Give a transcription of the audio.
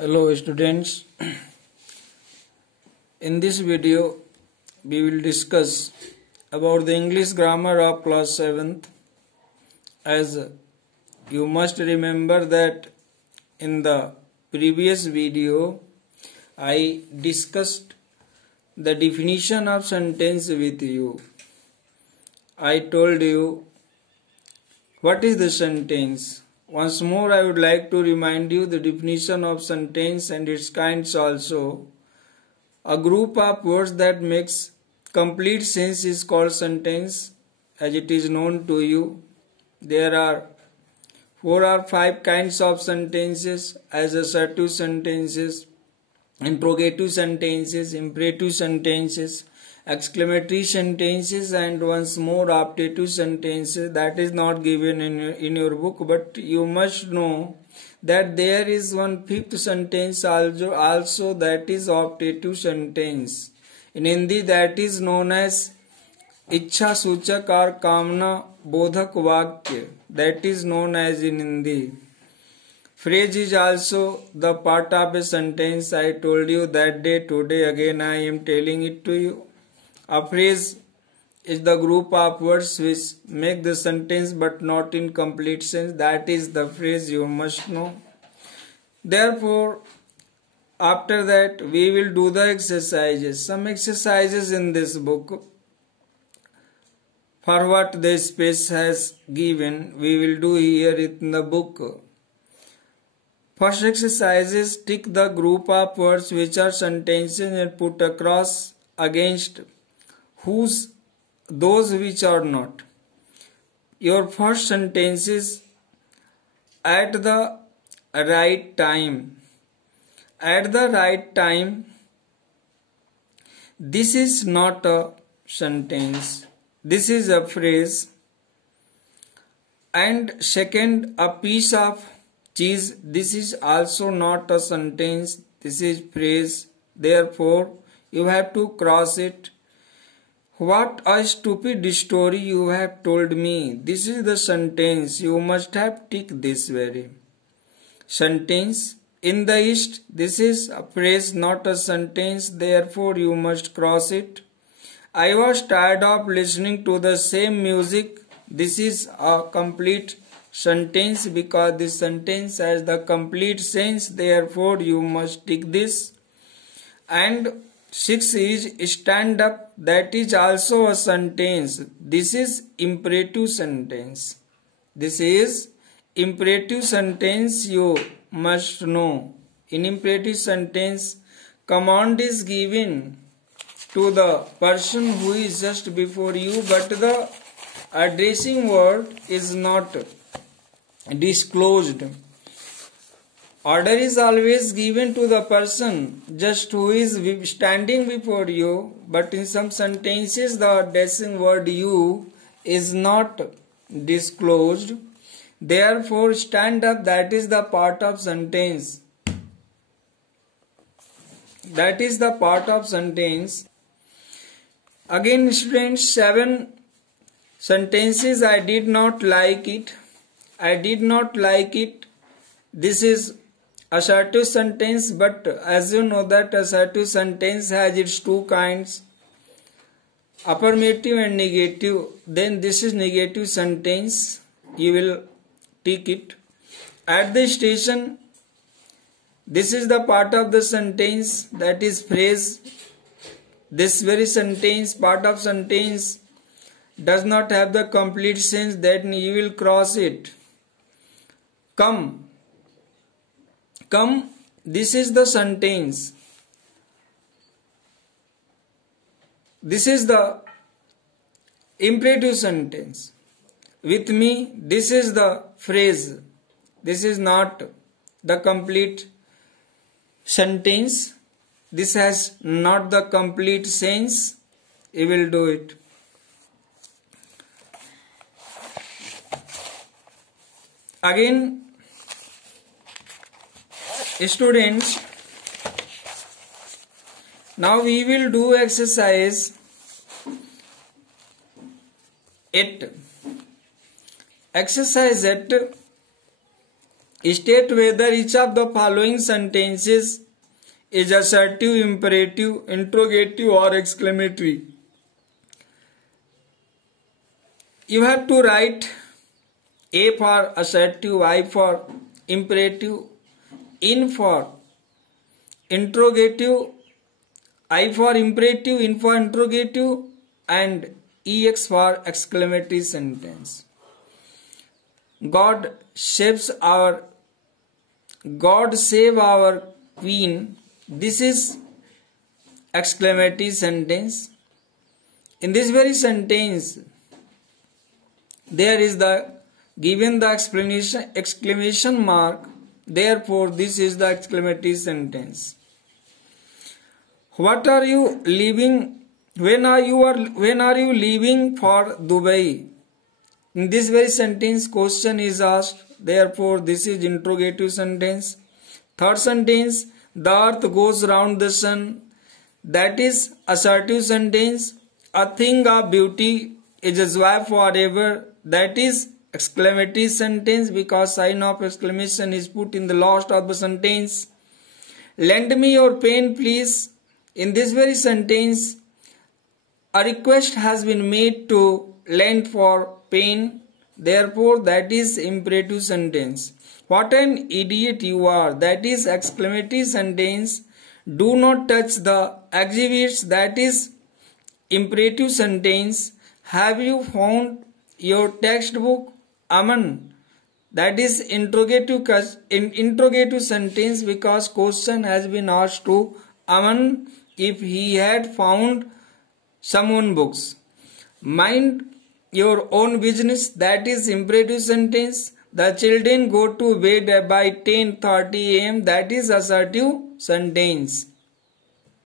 Hello students, in this video we will discuss about the English grammar of class 7th. As you must remember that in the previous video I discussed the definition of sentence with you. I told you what is the sentence. Once more I would like to remind you the definition of sentence and its kinds also. A group of words that makes complete sense is called sentence, as it is known to you. There are 4 or 5 kinds of sentences, as assertive sentences, interrogative sentences, imperative sentences, exclamatory sentences, and once more optative sentences. That is not given in your book, but you must know that there is one fifth sentence also that is optative sentence. In Hindi that is known as इच्छा सूचक और कामना बोधक वाक्य. That is known as in Hindi. Phrase is also the part of a sentence. I told you that day. Today again I am telling it to you. A phrase is the group of words which make the sentence but not in complete sense. That is the phrase, you must know. Therefore, after that we will do the exercises. Some exercises in this book. For what the space has given, we will do here in the book. First exercise is tick the group of words which are sentences and put across against whose those which are not. Your first sentence is at the right time. At the right time. This is not a sentence. This is a phrase. And second, a piece of cheese. This is also not a sentence. This is phrase. Therefore, you have to cross it. What a stupid story you have told me. This is the sentence. You must have ticked this very sentence. In the East, this is a phrase, not a sentence. Therefore, you must cross it. I was tired of listening to the same music. This is a complete sentence because this sentence has the complete sense. Therefore, you must tick this. And 6 is stand up. That is also a sentence. This is imperative sentence. This is imperative sentence, you must know. In imperative sentence, command is given to the person who is just before you, but the addressing word is not disclosed. Order is always given to the person just who is standing before you, but in some sentences the addressing word you is not disclosed. Therefore, stand up, that is the part of sentence. That is the part of sentence. Again, students, 7 sentences. I did not like it. I did not like it. This is assertive sentence, but as you know that assertive sentence has its 2 kinds, affirmative and negative. Then this is negative sentence. You will tick it. At the station, this is the part of the sentence, that is phrase. This very sentence, part of sentence, does not have the complete sense. Then you will cross it. Come. Come, this is the sentence. This is the imperative sentence. With me, this is the phrase. This is not the complete sentence. This has not the complete sense. You will do it. Again, students, now we will do exercise 8. Exercise 8. State whether each of the following sentences is assertive, imperative, interrogative or exclamatory. You have to write A for assertive, I for imperative, in for interrogative, I for imperative, in for interrogative, and EX for exclamatory sentence. God save our Queen. This is exclamatory sentence. In this very sentence, there is the given the exclamation mark. Therefore, this is the exclamatory sentence. What are you leaving? When are you leaving for Dubai? In this very sentence, question is asked. Therefore, this is interrogative sentence. Third sentence, the earth goes round the sun. That is assertive sentence. A thing of beauty is a joy forever. That is exclamatory sentence because sign of exclamation is put in the last of the sentence. Lend me your pen, please. In this very sentence, a request has been made to lend for pen. Therefore, that is imperative sentence. What an idiot you are. That is exclamatory sentence. Do not touch the exhibits. That is imperative sentence. Have you found your textbook? Aman. That is interrogative sentence because question has been asked to Aman if he had found someone books. Mind your own business. That is imperative sentence. The children go to bed by 10:30 am. That is assertive sentence.